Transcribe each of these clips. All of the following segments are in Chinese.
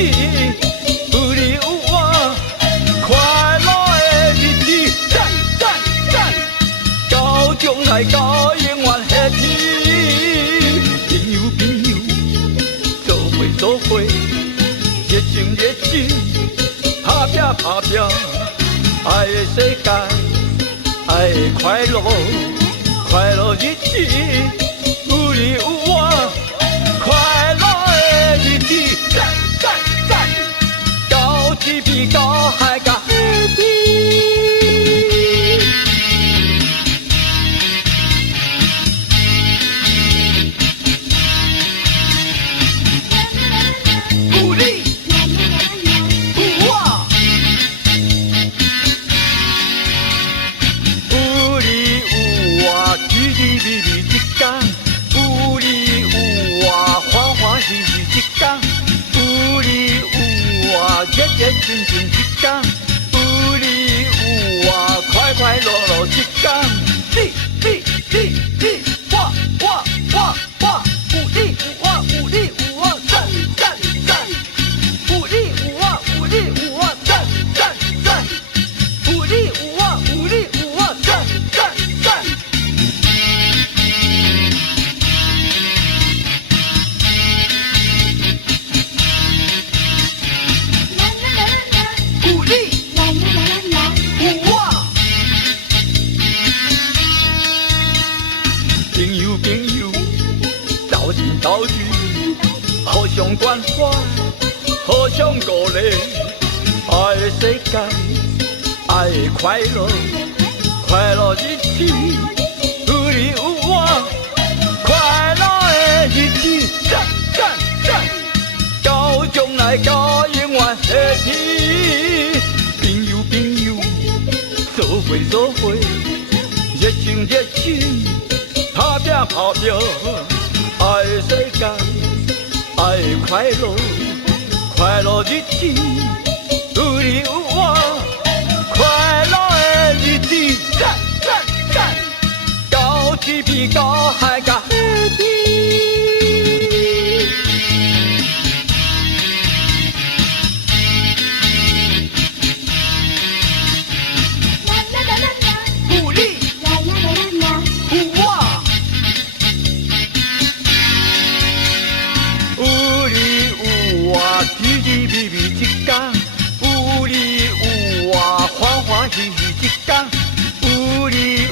有你有我，快乐的日子，赞赞赞，到将来到永远下去。朋友朋友，做伙做伙，热情热情，打拼打拼，爱的世界，爱的快乐，快乐日子，有你有我，快乐的日子，赞赞赞，到天边到海角happy。热热情情一天，有你有我，快快乐乐一天。你，我，有你有我，赞赞赞。有你有我，赞赞赞。有你有我，赞赞赞。斗志，互相关怀，互相鼓励。爱的世界，爱的快乐，快乐日子，有你有我，快乐的日子，赞赞赞，到将来到永远下去。朋友朋友，做伙做伙，热情热情，打拼打拼。爱的世界，爱的快乐，快乐日子，有你有我，快乐的日子，赞赞赞，到天边到海角happy。欢喜喜一天，有你有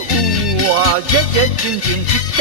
我，热热情情一天。